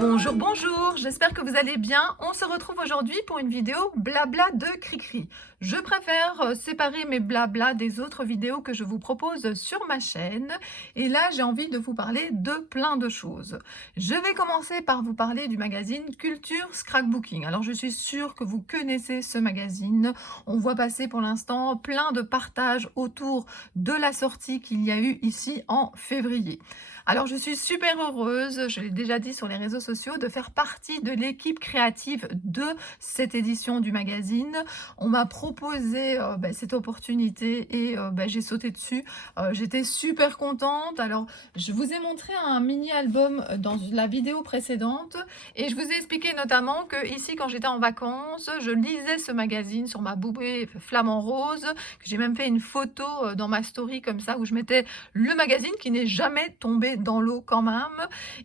Bonjour, bonjour, j'espère que vous allez bien. On se retrouve aujourd'hui pour une vidéo blabla de Cricri. Je préfère séparer mes blabla des autres vidéos que je vous propose sur ma chaîne. Et là, j'ai envie de vous parler de plein de choses. Je vais commencer par vous parler du magazine Culture Scrapbooking. Alors, je suis sûre que vous connaissez ce magazine. On voit passer pour l'instant plein de partages autour de la sortie qu'il y a eu ici en février. Alors, je suis super heureuse, je l'ai déjà dit sur les réseaux sociaux, de faire partie de l'équipe créative de cette édition du magazine. On m'a proposé cette opportunité et j'ai sauté dessus. J'étais super contente. Alors, je vous ai montré un mini-album dans la vidéo précédente et je vous ai expliqué notamment que ici, quand j'étais en vacances, je lisais ce magazine sur ma poupée flamant rose, que j'ai même fait une photo dans ma story comme ça où je mettais le magazine qui n'est jamais tombé dans l'eau quand même,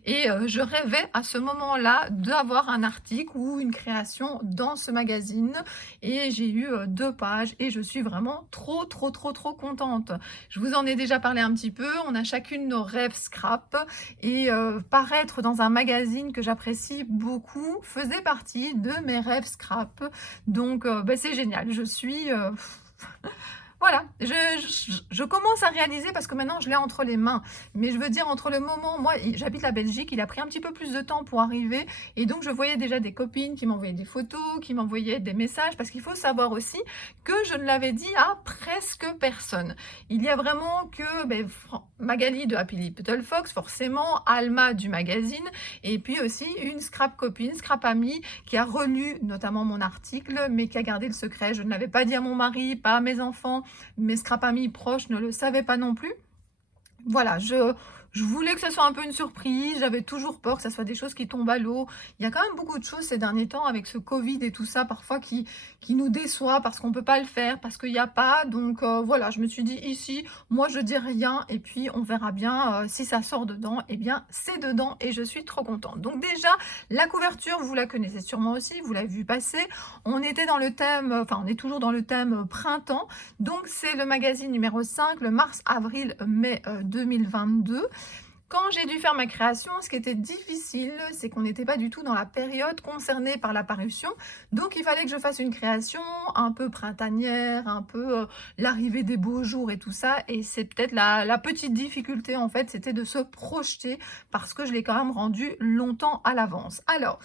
et je rêvais à ce moment-là d'avoir un article ou une création dans ce magazine, et j'ai eu 2 pages et je suis vraiment trop contente. Je vous en ai déjà parlé un petit peu, on a chacune nos rêves scrap, et paraître dans un magazine que j'apprécie beaucoup faisait partie de mes rêves scrap, donc c'est génial, je suis voilà, je commence à réaliser parce que maintenant je l'ai entre les mains. Mais je veux dire, entre le moment, moi j'habite la Belgique, il a pris un petit peu plus de temps pour arriver. Et donc je voyais déjà des copines qui m'envoyaient des photos, qui m'envoyaient des messages. Parce qu'il faut savoir aussi que je ne l'avais dit à presque personne. Il y a vraiment que Magali de Happy Little Fox, forcément, Alma du magazine. Et puis aussi une scrap copine, scrap amie, qui a relu notamment mon article, mais qui a gardé le secret. Je ne l'avais pas dit à mon mari, pas à mes enfants. Mes scrap amis proches ne le savaient pas non plus. Voilà, je voulais que ce soit un peu une surprise, j'avais toujours peur que ça soit des choses qui tombent à l'eau. Il y a quand même beaucoup de choses ces derniers temps avec ce Covid et tout ça, parfois qui nous déçoit parce qu'on ne peut pas le faire, parce qu'il n'y a pas. Donc voilà, je me suis dit ici, moi je dis rien et puis on verra bien si ça sort dedans. Eh bien, c'est dedans et je suis trop contente. Donc déjà, la couverture, vous la connaissez sûrement aussi, vous l'avez vu passer. On était dans le thème, enfin on est toujours dans le thème printemps. Donc c'est le magazine numéro 5, le mars, avril, mai 2022. Quand j'ai dû faire ma création, ce qui était difficile, c'est qu'on n'était pas du tout dans la période concernée par la parution. Donc, il fallait que je fasse une création un peu printanière, un peu l'arrivée des beaux jours et tout ça. Et c'est peut-être la petite difficulté, en fait, c'était de se projeter parce que je l'ai quand même rendu longtemps à l'avance. Alors,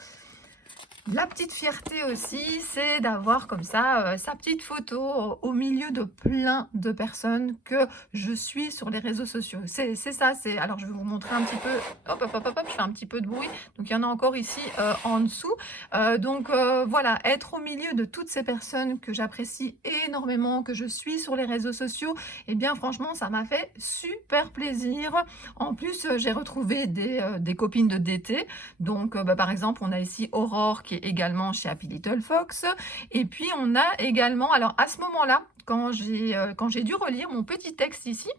la petite fierté aussi, c'est d'avoir comme ça sa petite photo au milieu de plein de personnes que je suis sur les réseaux sociaux. C'est ça, c'est... Alors, je vais vous montrer un petit peu... Hop, je fais un petit peu de bruit. Donc, il y en a encore ici en dessous. Voilà, être au milieu de toutes ces personnes que j'apprécie énormément, que je suis sur les réseaux sociaux, eh bien, franchement, ça m'a fait super plaisir. En plus, j'ai retrouvé des copines de d'été. Donc, par exemple, on a ici Aurore qui est également chez Happy Little Fox. Et puis, on a également, alors à ce moment-là, quand j'ai dû relire mon petit texte ici,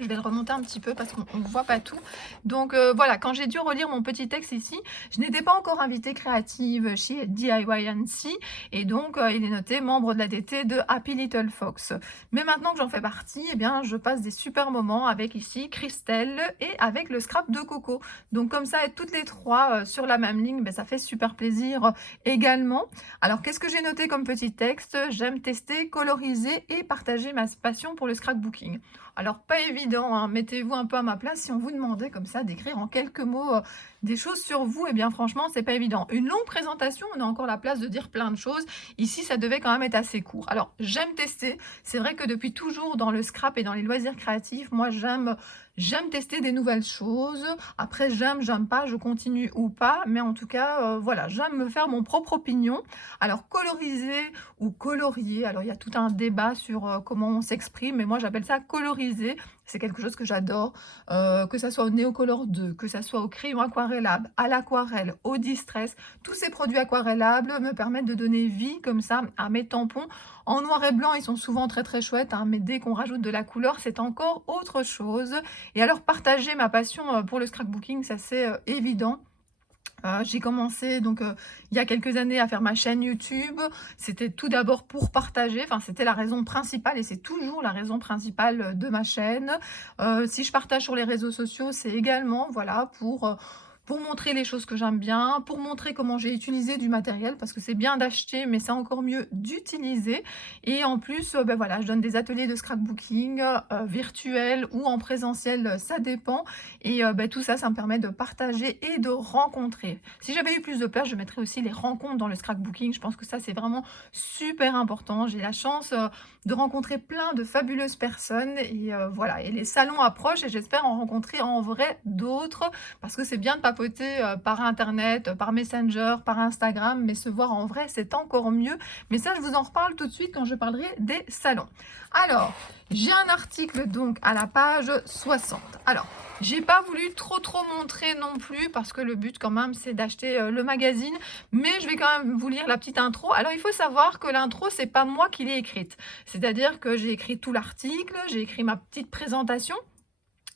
je vais le remonter un petit peu parce qu'on ne voit pas tout. Donc voilà, quand j'ai dû relire mon petit texte ici, je n'étais pas encore invitée créative chez DIY&C et donc il est noté membre de la DT de Happy Little Fox. Mais maintenant que j'en fais partie, eh bien, je passe des super moments avec ici Christelle et avec le scrap de Coco. Donc comme ça, être toutes les trois sur la même ligne, ça fait super plaisir également. Alors qu'est-ce que j'ai noté comme petit texte? J'aime tester, coloriser et partager ma passion pour le scrapbooking. Alors, pas évident, hein. Mettez-vous un peu à ma place si on vous demandait comme ça d'écrire en quelques mots des choses sur vous. Eh bien, franchement, c'est pas évident. Une longue présentation, on a encore la place de dire plein de choses. Ici, ça devait quand même être assez court. Alors, j'aime tester. C'est vrai que depuis toujours, dans le scrap et dans les loisirs créatifs, moi, j'aime tester des nouvelles choses. Après, j'aime pas, je continue ou pas. Mais en tout cas, voilà, j'aime me faire mon propre opinion. Alors, coloriser ou colorier, alors il y a tout un débat sur comment on s'exprime, mais moi, j'appelle ça coloriser. C'est quelque chose que j'adore, que ça soit au Neocolor 2, que ça soit au crayon aquarellable, à l'aquarelle, au distress. Tous ces produits aquarellables me permettent de donner vie comme ça à mes tampons. En noir et blanc, ils sont souvent très chouettes, hein, mais dès qu'on rajoute de la couleur, c'est encore autre chose. Et alors, partager ma passion pour le scrapbooking, ça c'est évident. J'ai commencé donc il y a quelques années à faire ma chaîne YouTube. C'était tout d'abord pour partager, enfin c'était la raison principale et c'est toujours la raison principale de ma chaîne. Si je partage sur les réseaux sociaux, c'est également voilà pour pour montrer les choses que j'aime bien, pour montrer comment j'ai utilisé du matériel, parce que c'est bien d'acheter, mais c'est encore mieux d'utiliser. Et en plus, ben voilà, je donne des ateliers de scrapbooking virtuels ou en présentiel, ça dépend. Et ben, tout ça, ça me permet de partager et de rencontrer. Si j'avais eu plus de place, je mettrais aussi les rencontres dans le scrapbooking. Je pense que ça, c'est vraiment super important. J'ai la chance de rencontrer plein de fabuleuses personnes et voilà. Et les salons approchent et j'espère en rencontrer en vrai d'autres parce que c'est bien de papoter par internet, par Messenger, par Instagram, mais se voir en vrai, c'est encore mieux. Mais ça, je vous en reparle tout de suite quand je parlerai des salons. Alors, j'ai un article donc à la page 60. Alors, j'ai pas voulu trop montrer non plus parce que le but quand même c'est d'acheter le magazine, mais je vais quand même vous lire la petite intro. Alors il faut savoir que l'intro c'est pas moi qui l'ai écrite, c'est-à-dire que j'ai écrit tout l'article, j'ai écrit ma petite présentation.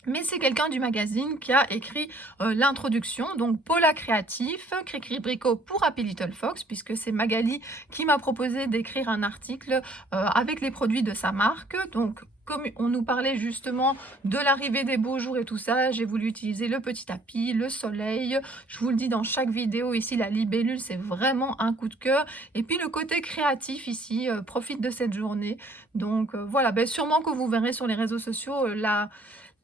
Mais c'est quelqu'un du magazine qui a écrit l'introduction, donc Paula Créatif, Cricri Bricot pour Happy Little Fox, puisque c'est Magali qui m'a proposé d'écrire un article avec les produits de sa marque. Donc, comme on nous parlait justement de l'arrivée des beaux jours et tout ça, j'ai voulu utiliser le petit tapis, le soleil. Je vous le dis dans chaque vidéo ici, la libellule, c'est vraiment un coup de cœur. Et puis le côté créatif ici, profite de cette journée. Donc voilà, ben, sûrement que vous verrez sur les réseaux sociaux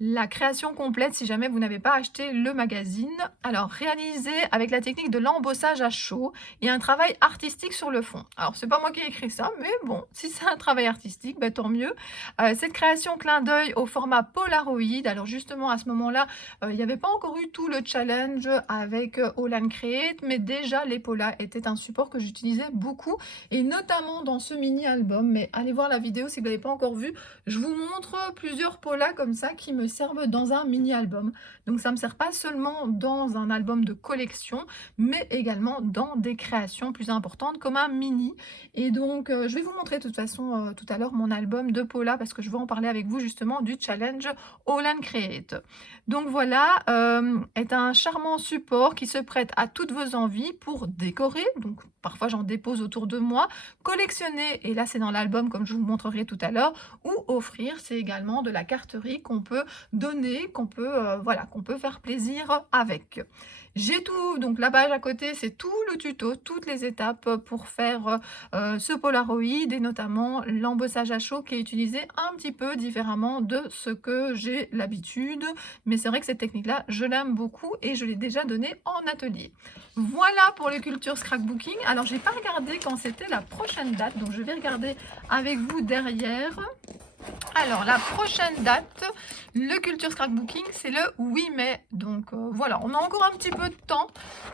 la création complète si jamais vous n'avez pas acheté le magazine. Alors, réalisé avec la technique de l'embossage à chaud et un travail artistique sur le fond. Alors, c'est pas moi qui ai écrit ça, mais bon, si c'est un travail artistique, bah, tant mieux. Cette création clin d'œil au format Polaroid. Alors, justement, à ce moment-là, il n'y avait pas encore eu tout le challenge avec All and Create, mais déjà, les Polas étaient un support que j'utilisais beaucoup, et notamment dans ce mini-album. Mais allez voir la vidéo si vous ne l'avez pas encore vu. Je vous montre plusieurs Polas comme ça qui me servent dans un mini-album. Donc ça ne me sert pas seulement dans un album de collection, mais également dans des créations plus importantes comme un mini. Et donc je vais vous montrer de toute façon tout à l'heure mon album de Paula parce que je veux en parler avec vous justement du challenge All and Create. Donc voilà, est un charmant support qui se prête à toutes vos envies pour décorer. Donc parfois j'en dépose autour de moi, collectionner, et là c'est dans l'album comme je vous montrerai tout à l'heure, ou offrir, c'est également de la carterie qu'on peut donner, qu'on peut, voilà, qu'on peut faire plaisir avec. J'ai tout, donc la page à côté, c'est tout le tuto, toutes les étapes pour faire ce Polaroid et notamment l'embossage à chaud qui est utilisé un petit peu différemment de ce que j'ai l'habitude. Mais c'est vrai que cette technique-là, je l'aime beaucoup et je l'ai déjà donnée en atelier. Voilà pour le culture scrapbooking. Alors, j'ai pas regardé quand c'était la prochaine date, donc je vais regarder avec vous derrière. Alors, la prochaine date, le culture scrapbooking, c'est le 8 mai. Donc voilà, on a encore un petit peu de temps,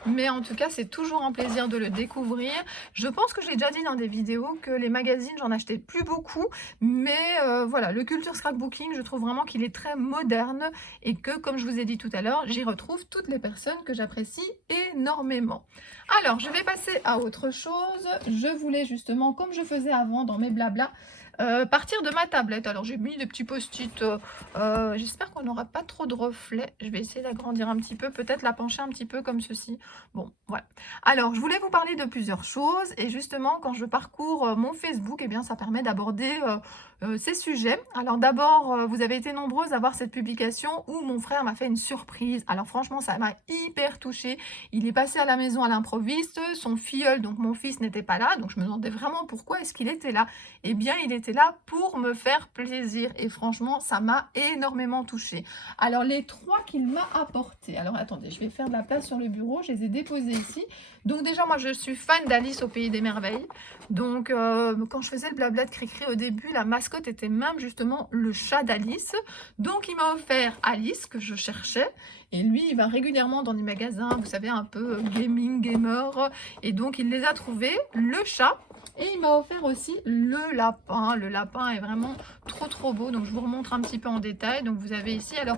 mais en tout cas, c'est toujours un plaisir de le découvrir. Je pense que je l'ai déjà dit dans des vidéos que les magazines, j'en achetais plus beaucoup, mais voilà, le culture scrapbooking, je trouve vraiment qu'il est très moderne et que, comme je vous ai dit tout à l'heure, j'y retrouve toutes les personnes que j'apprécie énormément. Alors, je vais passer à autre chose. Je voulais justement, comme je faisais avant dans mes blablas, partir de ma tablette. Alors j'ai mis des petits post-it, j'espère qu'on n'aura pas trop de reflets. Je vais essayer d'agrandir un petit peu, peut-être la pencher un petit peu comme ceci. Bon, voilà. Alors je voulais vous parler de plusieurs choses et justement quand je parcours mon Facebook, eh bien ça permet d'aborder ces sujets. Alors d'abord, vous avez été nombreuses à voir cette publication où mon frère m'a fait une surprise. Alors franchement, ça m'a hyper touchée. Il est passé à la maison à l'improviste, son filleul, donc mon fils, n'était pas là, donc je me demandais vraiment pourquoi est-ce qu'il était là. Eh bien, il était là pour me faire plaisir et franchement, ça m'a énormément touchée. Alors les 3 qu'il m'a apportés. Alors attendez, je vais faire de la place sur le bureau, je les ai déposés ici. Donc déjà, moi je suis fan d'Alice au Pays des Merveilles. Donc quand je faisais le blabla de Cricri au début, la mascotte était même justement le chat d'Alice. Donc il m'a offert Alice que je cherchais. Et lui, il va régulièrement dans des magasins, vous savez, un peu gaming, gamer. Et donc il les a trouvés, le chat. Et il m'a offert aussi le lapin. Le lapin est vraiment trop beau. Donc je vous remontre un petit peu en détail. Donc vous avez ici, alors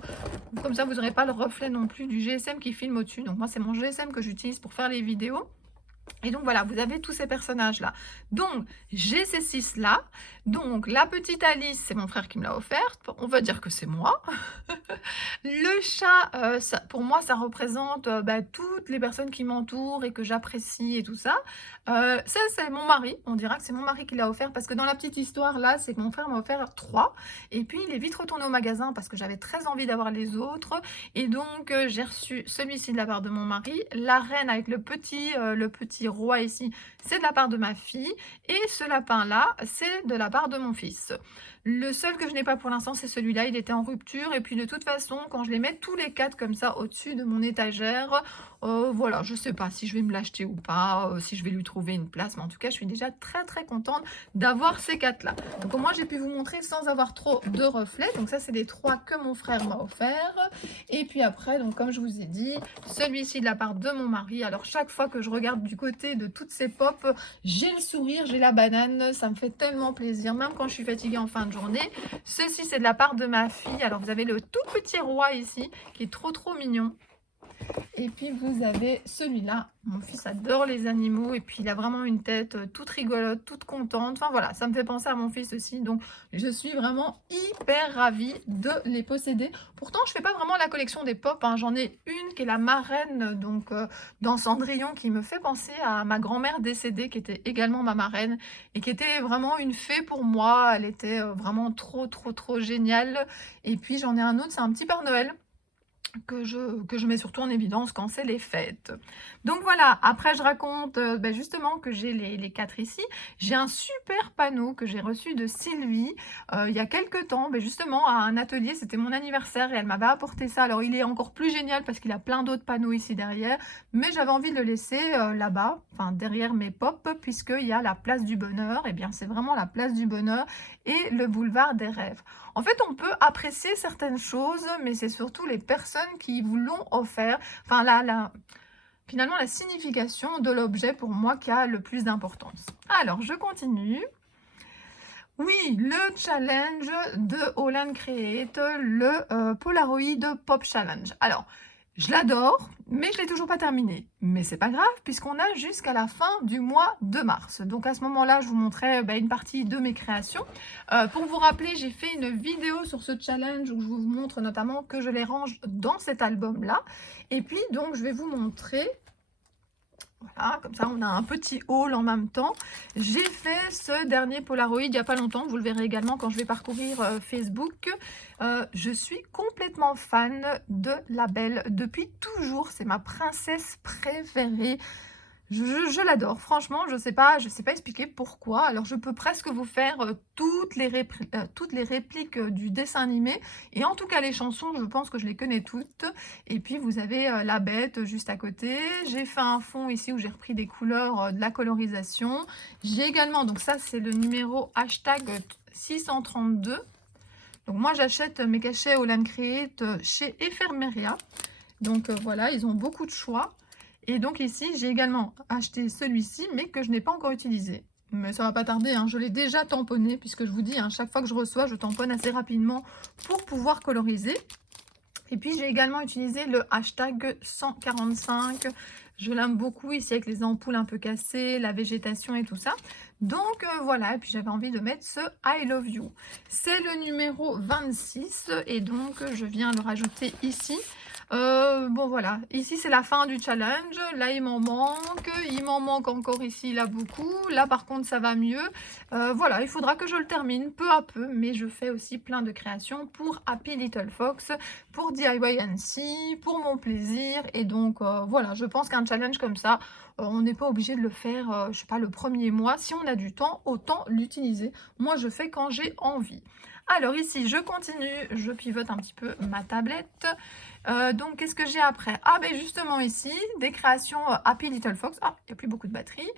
comme ça vous n'aurez pas le reflet non plus du GSM qui filme au-dessus. Donc moi c'est mon GSM que j'utilise pour faire les vidéos. Et donc voilà, vous avez tous ces personnages-là. Donc, j'ai ces 6-là. Donc, la petite Alice, c'est mon frère qui me l'a offerte. On va dire que c'est moi. Le chat, pour moi, ça représente bah, toutes les personnes qui m'entourent et que j'apprécie et tout ça. Ça, c'est mon mari. On dira que c'est mon mari qui l'a offert parce que dans la petite histoire, là, c'est que mon frère m'a offert 3. Et puis, il est vite retourné au magasin parce que j'avais très envie d'avoir les autres. Et donc, j'ai reçu celui-ci de la part de mon mari. La reine avec le petit roi ici, c'est de la part de ma fille. Et ce lapin-là, c'est de la part de mon fils. Le seul que je n'ai pas pour l'instant, c'est celui-là. Il était en rupture. Et puis, de toute façon, quand je les mets tous les 4 comme ça au-dessus de mon étagère, voilà, je ne sais pas si je vais me l'acheter ou pas, si je vais lui trouver une place. Mais en tout cas, je suis déjà très, très contente d'avoir ces 4-là. Donc, au moins, j'ai pu vous montrer sans avoir trop de reflets. Donc, ça, c'est les 3 que mon frère m'a offert. Et puis après, donc comme je vous ai dit, celui-ci de la part de mon mari. Alors, chaque fois que je regarde du côté de toutes ces pop, j'ai le sourire, j'ai la banane. Ça me fait tellement plaisir, même quand je suis fatiguée en fin de journée. Ceci, c'est de la part de ma fille. Alors, vous avez le tout petit roi ici, qui est trop, trop mignon. Et puis vous avez celui-là, mon fils adore les animaux et puis il a vraiment une tête toute rigolote, toute contente. Enfin voilà, ça me fait penser à mon fils aussi. Donc je suis vraiment hyper ravie de les posséder. Pourtant, je ne fais pas vraiment la collection des pop, hein. J'en ai une qui est la marraine donc dans Cendrillon qui me fait penser à ma grand-mère décédée qui était également ma marraine et qui était vraiment une fée pour moi. Elle était vraiment trop, trop, trop géniale. Et puis j'en ai un autre, c'est un petit Père Noël que je mets surtout en évidence quand c'est les fêtes. Donc voilà, après je raconte ben justement que j'ai les 4 ici. J'ai un super panneau que j'ai reçu de Sylvie il y a quelques temps, ben justement à un atelier, c'était mon anniversaire et elle m'avait apporté ça. Alors il est encore plus génial parce qu'il a plein d'autres panneaux ici derrière, mais j'avais envie de le laisser là-bas, enfin derrière mes pop, puisqu'il y a la place du bonheur, et bien c'est vraiment la place du bonheur et le boulevard des rêves. En fait, on peut apprécier certaines choses, mais c'est surtout les personnes qui vous l'ont offert. Enfin, finalement, la signification de l'objet, pour moi, qui a le plus d'importance. Alors, je continue. Oui, le challenge de Holland Create, le Polaroid Pop Challenge. Alors, je l'adore, mais je ne l'ai toujours pas terminé. Mais c'est pas grave, puisqu'on a jusqu'à la fin du mois de mars. Donc à ce moment-là, je vous montrerai une partie de mes créations. Pour vous rappeler, j'ai fait une vidéo sur ce challenge où je vous montre notamment que je les range dans cet album-là. Et puis, donc, je vais vous montrer... Voilà, comme ça on a un petit haul en même temps. J'ai fait ce dernier Polaroid il n'y a pas longtemps, vous le verrez également quand je vais parcourir Facebook. Je suis complètement fan de la Belle depuis toujours, c'est ma princesse préférée. Je l'adore, franchement, je sais pas expliquer pourquoi. Alors, je peux presque vous faire toutes les répliques du dessin animé. Et en tout cas, les chansons, je pense que je les connais toutes. Et puis, vous avez la bête juste à côté. J'ai fait un fond ici où j'ai repris des couleurs de la colorisation. J'ai également, donc ça, c'est le numéro hashtag 632. Donc, moi, j'achète mes cachets Holland Create chez Ephemeria. Donc, voilà, ils ont beaucoup de choix. Et donc ici, j'ai également acheté celui-ci, mais que je n'ai pas encore utilisé. Mais ça va pas tarder, hein. Je l'ai déjà tamponné, puisque je vous dis, hein, chaque fois que je reçois, je tamponne assez rapidement pour pouvoir coloriser. Et puis, j'ai également utilisé le hashtag 145. Je l'aime beaucoup ici avec les ampoules un peu cassées, la végétation et tout ça. Donc voilà, et puis j'avais envie de mettre ce I Love You. C'est le numéro 26 et donc je viens le rajouter ici. Bon voilà, ici c'est la fin du challenge, là il m'en manque encore ici, là beaucoup, là par contre ça va mieux. Voilà, il faudra que je le termine peu à peu, mais je fais aussi plein de créations pour Happy Little Fox, pour DIY pour mon plaisir, et donc voilà, je pense qu'un challenge comme ça, on n'est pas obligé de le faire, je sais pas, le premier mois. Si on a du temps, autant l'utiliser. Moi, je fais quand j'ai envie. Alors ici, je continue, je pivote un petit peu ma tablette. Donc, qu'est-ce que j'ai après? Ah, ben justement ici, des créations Happy Little Fox. Ah, il n'y a plus beaucoup de batterie.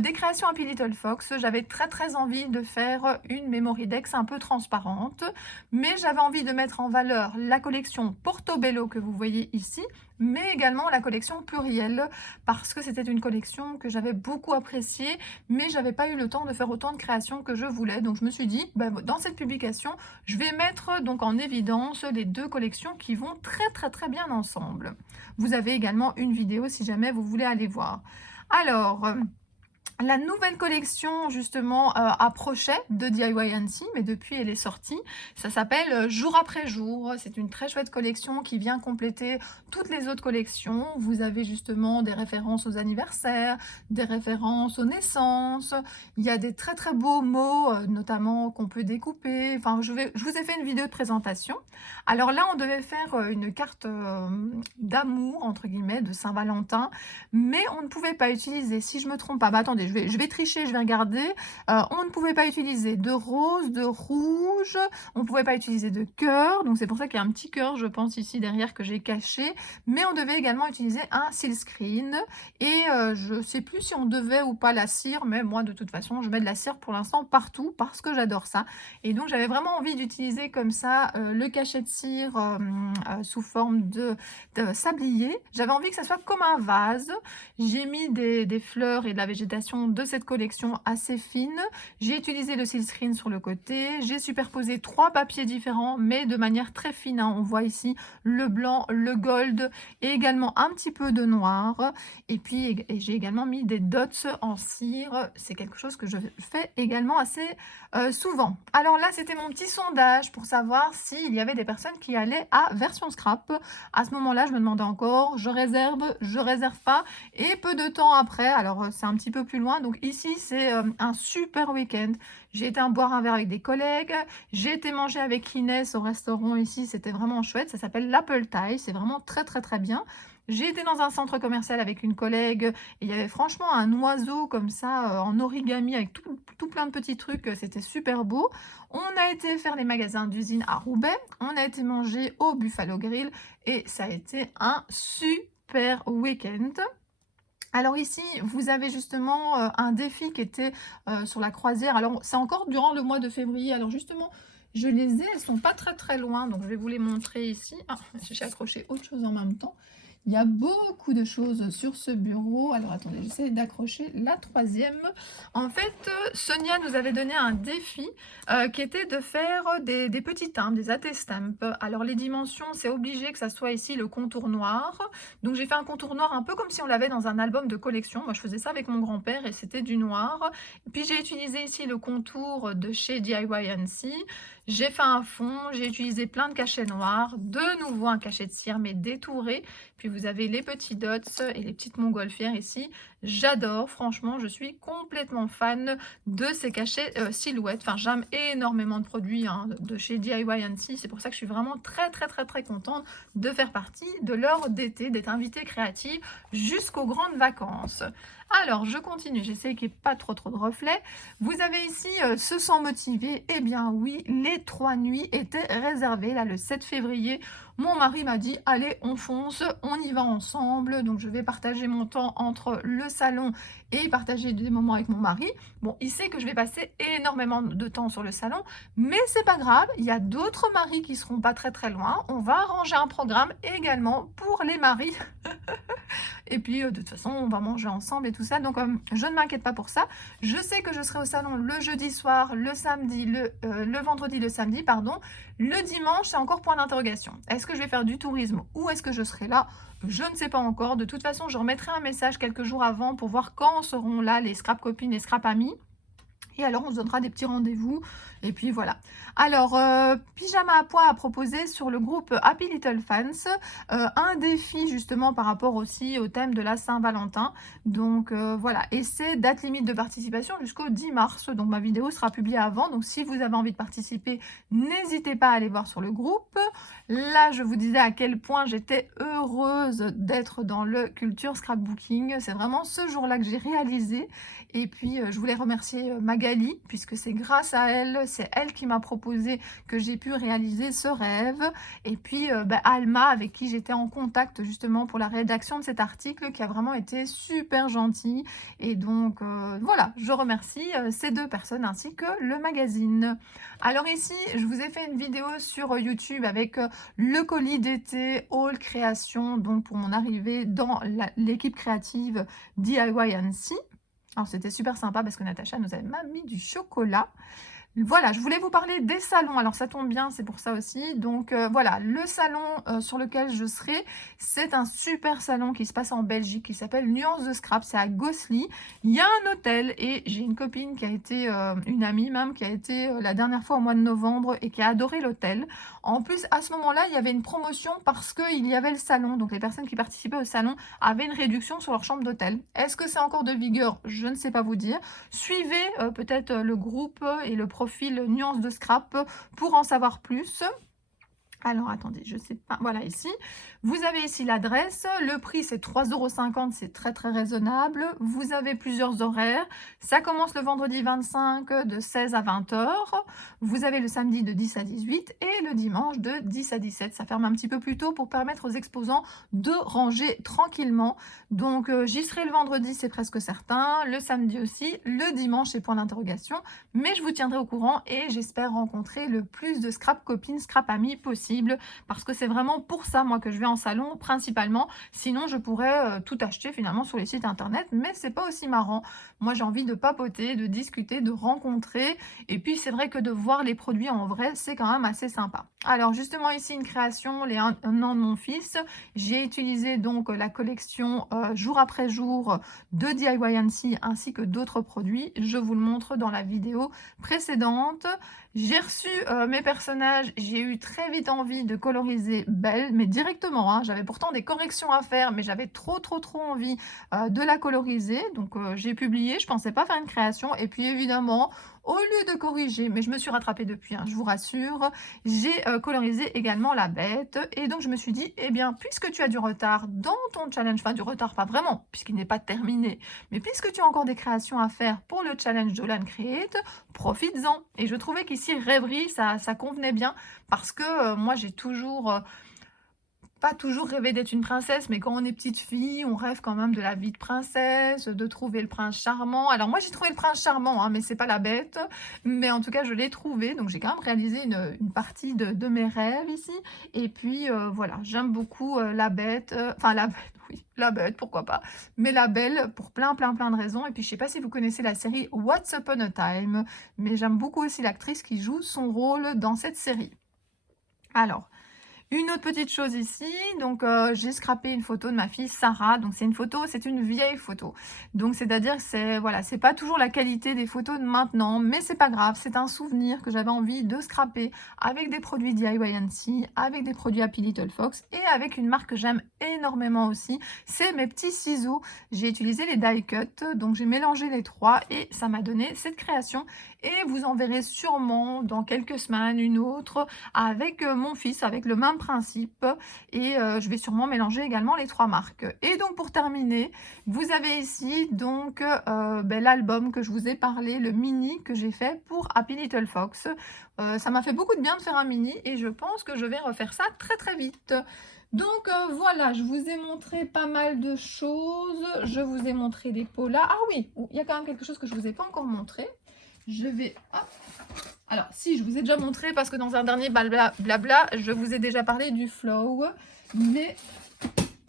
Des créations Happy Little Fox. J'avais très très envie de faire une Memory Dex un peu transparente. Mais j'avais envie de mettre en valeur la collection Portobello que vous voyez ici, mais également la collection Pluriel, parce que c'était une collection que j'avais beaucoup appréciée, mais j'avais pas eu le temps de faire autant de créations que je voulais. Donc je me suis dit, ben, dans cette publication, je vais mettre donc en évidence les deux collections qui vont très très très bien ensemble. Vous avez également une vidéo si jamais vous voulez aller voir. Alors, la nouvelle collection justement approchait de DIY Annecy, mais depuis elle est sortie. Ça s'appelle Jour après jour. C'est une très chouette collection qui vient compléter toutes les autres collections. Vous avez justement des références aux anniversaires, des références aux naissances. Il y a des très très beaux mots, notamment qu'on peut découper. Enfin, je vous ai fait une vidéo de présentation. Alors là, on devait faire une carte d'amour, entre guillemets, de Saint-Valentin, mais on ne pouvait pas utiliser, si je me trompe pas, bah attendez, je vais tricher, je vais regarder. On ne pouvait pas utiliser de rose, de rouge, on ne pouvait pas utiliser de cœur, donc c'est pour ça qu'il y a un petit cœur, je pense, ici derrière que j'ai caché, mais on devait également utiliser un silkscreen, et je sais plus si on devait ou pas la cire, mais moi de toute façon, je mets de la cire pour l'instant partout, parce que j'adore ça, et donc j'avais vraiment envie d'utiliser comme ça le cachet de cire sous forme de sablier. J'avais envie que ça soit comme un vase. J'ai mis des fleurs et de la végétation de cette collection assez fine. J'ai utilisé le silkscreen sur le côté. J'ai superposé 3 papiers différents, mais de manière très fine, hein. On voit ici le blanc, le gold et également un petit peu de noir. Et puis j'ai également mis des dots en cire. C'est quelque chose que je fais également assez souvent. Alors là, c'était mon petit sondage pour savoir s'il y avait des personnes qui allaient à version scrap. À ce moment-là, je me demandais encore, je réserve pas. Et peu de temps après, alors c'est un petit peu plus loin, donc ici c'est un super week-end. J'ai été boire un verre avec des collègues, j'ai été manger avec Inès au restaurant ici, c'était vraiment chouette, ça s'appelle l'Apple Thai, c'est vraiment très très très bien. J'ai été dans un centre commercial avec une collègue, et il y avait franchement un oiseau comme ça, en origami, avec tout plein de petits trucs, c'était super beau. On a été faire les magasins d'usine à Roubaix, on a été manger au Buffalo Grill, et ça a été un super week-end. Alors ici, vous avez justement un défi qui était sur la croisière. Alors, c'est encore durant le mois de février. Alors justement, je les ai, elles sont pas très très loin. Donc, je vais vous les montrer ici. Ah, j'ai accroché autre chose en même temps. Il y a beaucoup de choses sur ce bureau. Alors, attendez, j'essaie d'accrocher la troisième. En fait, Sonia nous avait donné un défi qui était de faire des petits timbres, des attestamps. Alors, les dimensions, c'est obligé que ça soit ici le contour noir. Donc, j'ai fait un contour noir un peu comme si on l'avait dans un album de collection. Moi, je faisais ça avec mon grand-père et c'était du noir. Puis, j'ai utilisé ici le contour de chez DIY Annecy. J'ai fait un fond, j'ai utilisé plein de cachets noirs, de nouveau un cachet de cire mais détouré. Puis vous avez les petits dots et les petites montgolfières ici. J'adore, franchement, je suis complètement fan de ces cachets silhouettes. Enfin, j'aime énormément de produits hein, de chez DIY Annecy. C'est pour ça que je suis vraiment très contente de faire partie de l'heure d'été, d'être invitée créative jusqu'aux grandes vacances. Alors, je continue, j'essaie qu'il n'y ait pas trop de reflets. Vous avez ici se sent motivé. Eh bien oui, les 3 nuits étaient réservées. Là, le 7 février, mon mari m'a dit, allez, on fonce, on y va ensemble. Donc, je vais partager mon temps entre le salon et partager des moments avec mon mari. Bon, il sait que je vais passer énormément de temps sur le salon, mais c'est pas grave. Il y a d'autres maris qui seront pas très loin. On va arranger un programme également pour les maris. Et puis, de toute façon, on va manger ensemble et tout ça. Donc, je ne m'inquiète pas pour ça. Je sais que je serai au salon le jeudi soir, le samedi, le vendredi, le samedi, pardon. Le dimanche, c'est encore point d'interrogation. Est-ce que je vais faire du tourisme ou est-ce que je serai là? Je ne sais pas encore. De toute façon, je remettrai un message quelques jours avant pour voir quand seront là les scrap copines et scrap amis. Et alors, on se donnera des petits rendez-vous. Et puis, voilà. Alors, Pyjama à pois a proposé sur le groupe Happy Little Fans un défi, justement, par rapport aussi au thème de la Saint-Valentin. Donc, voilà. Et c'est date limite de participation jusqu'au 10 mars. Donc, ma vidéo sera publiée avant. Donc, si vous avez envie de participer, n'hésitez pas à aller voir sur le groupe. Là, je vous disais à quel point j'étais heureuse d'être dans le Culture Scrapbooking. C'est vraiment ce jour-là que j'ai réalisé. Et puis, je voulais remercier Magali, puisque c'est grâce à elle, c'est elle qui m'a proposé que j'ai pu réaliser ce rêve. Et puis, Alma, avec qui j'étais en contact justement pour la rédaction de cet article, qui a vraiment été super gentille. Et donc, voilà, je remercie ces deux personnes ainsi que le magazine. Alors ici, je vous ai fait une vidéo sur YouTube avec le colis d'été Haul Création, donc pour mon arrivée dans l'équipe créative DIY Annecy. Alors, c'était super sympa parce que Natacha nous avait même mis du chocolat. Voilà, je voulais vous parler des salons. Alors ça tombe bien, c'est pour ça aussi. Donc voilà, le salon sur lequel je serai, c'est un super salon qui se passe en Belgique, qui s'appelle Nuance de Scrap. C'est à Gosselies. Il y a un hôtel et j'ai une copine qui a été, une amie même, qui a été la dernière fois au mois de novembre et qui a adoré l'hôtel. En plus, à ce moment-là, il y avait une promotion parce qu'il y avait le salon. Donc les personnes qui participaient au salon avaient une réduction sur leur chambre d'hôtel. Est-ce que c'est encore de vigueur? Je ne sais pas vous dire. Suivez peut-être le groupe et le profil Nuance de Scrap pour en savoir plus. Alors attendez, je sais pas, voilà ici. Vous avez ici l'adresse, le prix c'est 3,50 €, c'est très très raisonnable. Vous avez plusieurs horaires, ça commence le vendredi 25 de 16 à 20 h. Vous avez le samedi de 10 à 18 et le dimanche de 10 à 17. Ça ferme un petit peu plus tôt pour permettre aux exposants de ranger tranquillement. Donc j'y serai le vendredi, c'est presque certain, le samedi aussi, le dimanche c'est point d'interrogation. Mais je vous tiendrai au courant et j'espère rencontrer le plus de scrap copines, scrap amies possible parce que c'est vraiment pour ça moi que je vais en salon principalement. Sinon je pourrais tout acheter finalement sur les sites internet, mais c'est pas aussi marrant. Moi j'ai envie de papoter, de discuter, de rencontrer et puis c'est vrai que de voir les produits en vrai c'est quand même assez sympa. Alors justement ici une création, les 1 an de mon fils. J'ai utilisé donc la collection jour après jour de DIY ainsi que d'autres produits. Je vous le montre dans la vidéo précédente. J'ai reçu mes personnages, j'ai eu très vite envie de coloriser Belle, mais directement, hein. J'avais pourtant des corrections à faire, mais j'avais trop envie de la coloriser. Donc j'ai publié, je pensais pas faire une création. Et puis évidemment, au lieu de corriger, mais je me suis rattrapée depuis, hein, je vous rassure, j'ai colorisé également la bête. Et donc je me suis dit, eh bien, puisque tu as du retard dans ton challenge, enfin du retard pas vraiment, puisqu'il n'est pas terminé, mais puisque tu as encore des créations à faire pour le challenge Jolan Create, profites-en. Et je trouvais qu'ici, rêverie, ça convenait bien, parce que moi j'ai toujours... pas toujours rêvé d'être une princesse, mais quand on est petite fille, on rêve quand même de la vie de princesse, de trouver le prince charmant. Alors moi j'ai trouvé le prince charmant, hein, mais c'est pas la bête. Mais en tout cas je l'ai trouvé, donc j'ai quand même réalisé une partie de mes rêves ici. Et puis voilà, j'aime beaucoup la bête, enfin la bête, oui, la bête, pourquoi pas. Mais la belle pour plein de raisons. Et puis je sais pas si vous connaissez la série What's Upon a Time, mais j'aime beaucoup aussi l'actrice qui joue son rôle dans cette série. Alors, une autre petite chose ici, donc j'ai scrappé une photo de ma fille Sarah. Donc c'est une photo, c'est une vieille photo. Donc c'est-à-dire que c'est voilà, c'est pas toujours la qualité des photos de maintenant, mais c'est pas grave, c'est un souvenir que j'avais envie de scraper avec des produits DIY, avec des produits Happy Little Fox et avec une marque que j'aime énormément aussi, c'est mes petits ciseaux. J'ai utilisé les die cut, donc j'ai mélangé les trois et ça m'a donné cette création. Et vous en verrez sûrement dans quelques semaines une autre avec mon fils, avec le même principe. Et je vais sûrement mélanger également les trois marques. Et donc pour terminer, vous avez ici donc l'album que je vous ai parlé, le mini que j'ai fait pour Happy Little Fox. Ça m'a fait beaucoup de bien de faire un mini et je pense que je vais refaire ça très vite. Donc voilà, je vous ai montré pas mal de choses. Je vous ai montré des pots là. Ah oui, il y a quand même quelque chose que je vous ai pas encore montré. Je vais... Hop. Alors, si, je vous ai déjà montré, parce que dans un dernier blabla, je vous ai déjà parlé du flow. Mais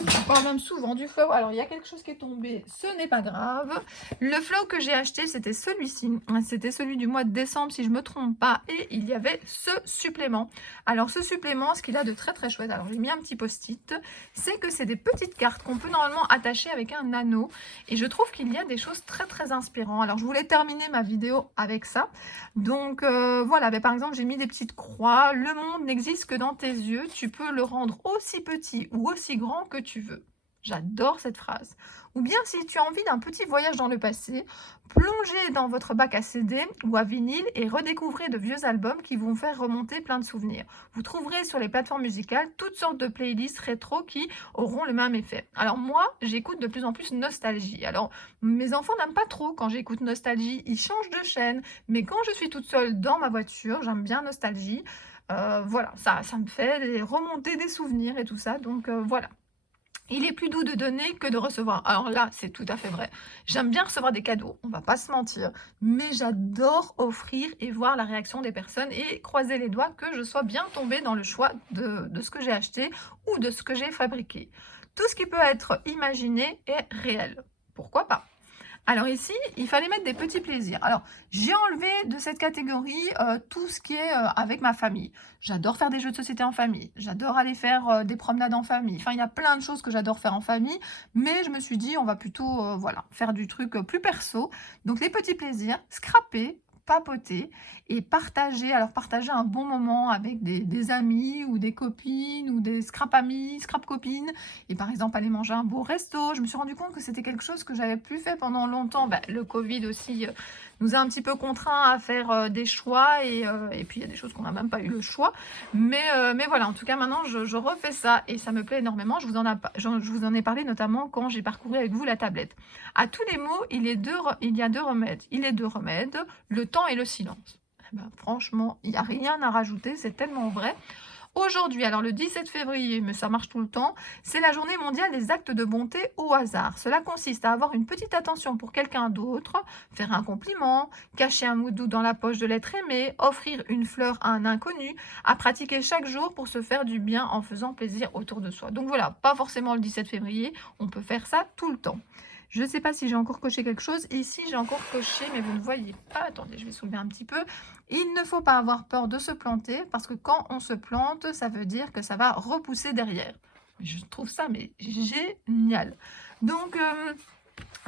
je parle même souvent du flow. Alors, il y a quelque chose qui est tombé, ce n'est pas grave. Le flow que j'ai acheté, c'était celui-ci. C'était celui du mois de décembre, si je ne me trompe pas. Et il y avait ce supplément. Alors, ce supplément, ce qu'il a de très chouette, alors j'ai mis un petit post-it, c'est que c'est des petites cartes qu'on peut normalement attacher avec un anneau. Et je trouve qu'il y a des choses très inspirantes. Alors, je voulais terminer ma vidéo avec ça. Donc, voilà, par exemple, j'ai mis des petites croix. Le monde n'existe que dans tes yeux. Tu peux le rendre aussi petit ou aussi grand que tu veux. J'adore cette phrase. Ou bien si tu as envie d'un petit voyage dans le passé, plongez dans votre bac à CD ou à vinyle et redécouvrez de vieux albums qui vont faire remonter plein de souvenirs. Vous trouverez sur les plateformes musicales toutes sortes de playlists rétro qui auront le même effet. Alors moi, j'écoute de plus en plus Nostalgie. Alors mes enfants n'aiment pas trop quand j'écoute Nostalgie, ils changent de chaîne. Mais quand je suis toute seule dans ma voiture, j'aime bien Nostalgie. Voilà, ça me fait remonter des souvenirs et tout ça, donc voilà. Il est plus doux de donner que de recevoir. Alors là, c'est tout à fait vrai. J'aime bien recevoir des cadeaux, on va pas se mentir. Mais j'adore offrir et voir la réaction des personnes et croiser les doigts que je sois bien tombée dans le choix de ce que j'ai acheté ou de ce que j'ai fabriqué. Tout ce qui peut être imaginé est réel. Pourquoi pas? Alors ici, il fallait mettre des petits plaisirs. Alors, j'ai enlevé de cette catégorie tout ce qui est avec ma famille. J'adore faire des jeux de société en famille. J'adore aller faire des promenades en famille. Enfin, il y a plein de choses que j'adore faire en famille. Mais je me suis dit, on va plutôt voilà, faire du truc plus perso. Donc, les petits plaisirs, scraper, papoter et partager. Alors, partager un bon moment avec des amis ou des copines ou des scrap amis, scrap copines. Et par exemple, aller manger un beau resto. Je me suis rendu compte que c'était quelque chose que j'avais plus fait pendant longtemps. Bah, le Covid aussi nous a un petit peu contraints à faire des choix. Et puis, il y a des choses qu'on n'a même pas eu le choix. Mais voilà, en tout cas, maintenant, je refais ça. Et ça me plaît énormément. Je vous en ai parlé notamment quand j'ai parcouru avec vous la tablette. À tous les mots, il y a deux remèdes. Il est deux remèdes, le temps et le silence. Eh ben, franchement, il n'y a rien à rajouter. C'est tellement vrai. Aujourd'hui, alors le 17 février, mais ça marche tout le temps, c'est la journée mondiale des actes de bonté au hasard. Cela consiste à avoir une petite attention pour quelqu'un d'autre, faire un compliment, cacher un mot doux dans la poche de l'être aimé, offrir une fleur à un inconnu, à pratiquer chaque jour pour se faire du bien en faisant plaisir autour de soi. Donc voilà, pas forcément le 17 février, on peut faire ça tout le temps. Je ne sais pas si j'ai encore coché quelque chose. Ici, j'ai encore coché, mais vous ne voyez pas. Attendez, je vais soulever un petit peu. Il ne faut pas avoir peur de se planter, parce que quand on se plante, ça veut dire que ça va repousser derrière. Je trouve ça mais génial. Donc,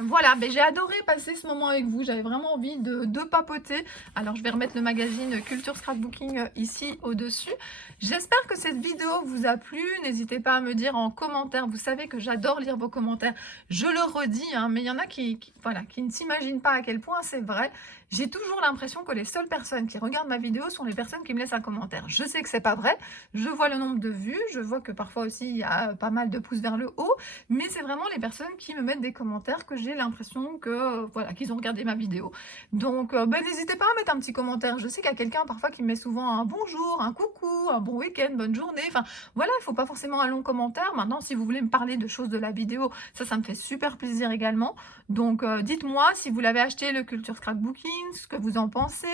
voilà, ben j'ai adoré passer ce moment avec vous. J'avais vraiment envie de papoter. Alors, je vais remettre le magazine Culture Scrapbooking ici au-dessus. J'espère que cette vidéo vous a plu. N'hésitez pas à me dire en commentaire. Vous savez que j'adore lire vos commentaires. Je le redis, hein, mais il y en a voilà, qui ne s'imaginent pas à quel point c'est vrai. J'ai toujours l'impression que les seules personnes qui regardent ma vidéo sont les personnes qui me laissent un commentaire. Je sais que c'est pas vrai. Je vois le nombre de vues. Je vois que parfois aussi, il y a pas mal de pouces vers le haut. Mais c'est vraiment les personnes qui me mettent des commentaires que j'ai l'impression que voilà, qu'ils ont regardé ma vidéo. Donc ben, n'hésitez pas à mettre un petit commentaire. Je sais qu'il y a quelqu'un parfois qui me met souvent un bonjour, un coucou, un bon week-end, bonne journée. Enfin voilà, il ne faut pas forcément un long commentaire. Maintenant, si vous voulez me parler de choses de la vidéo, ça me fait super plaisir également. Donc dites-moi si vous l'avez acheté, le Culture Scrapbooking, ce que vous en pensez.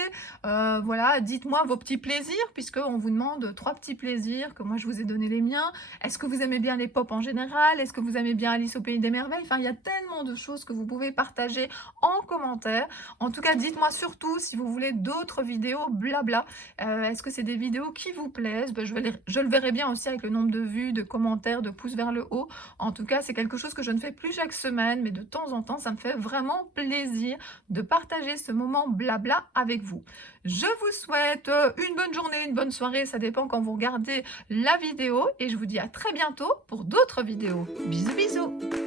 Voilà, dites-moi vos petits plaisirs, puisqu'on vous demande 3 petits plaisirs, que moi je vous ai donné les miens. Est-ce que vous aimez bien les pop en général? Est-ce que vous aimez bien Alice au Pays des Merveilles? Enfin, il y a tellement de choses que vous pouvez partager en commentaire. En tout cas, dites-moi surtout si vous voulez d'autres vidéos blabla. Est-ce que c'est des vidéos qui vous plaisent? Ben, je le verrai bien aussi avec le nombre de vues, de commentaires, de pouces vers le haut. En tout cas, c'est quelque chose que je ne fais plus chaque semaine, mais de temps en temps, ça me fait vraiment plaisir de partager ce moment blabla avec vous. Je vous souhaite une bonne journée, une bonne soirée, ça dépend quand vous regardez la vidéo, et je vous dis à très bientôt pour d'autres vidéos. Bisous bisous.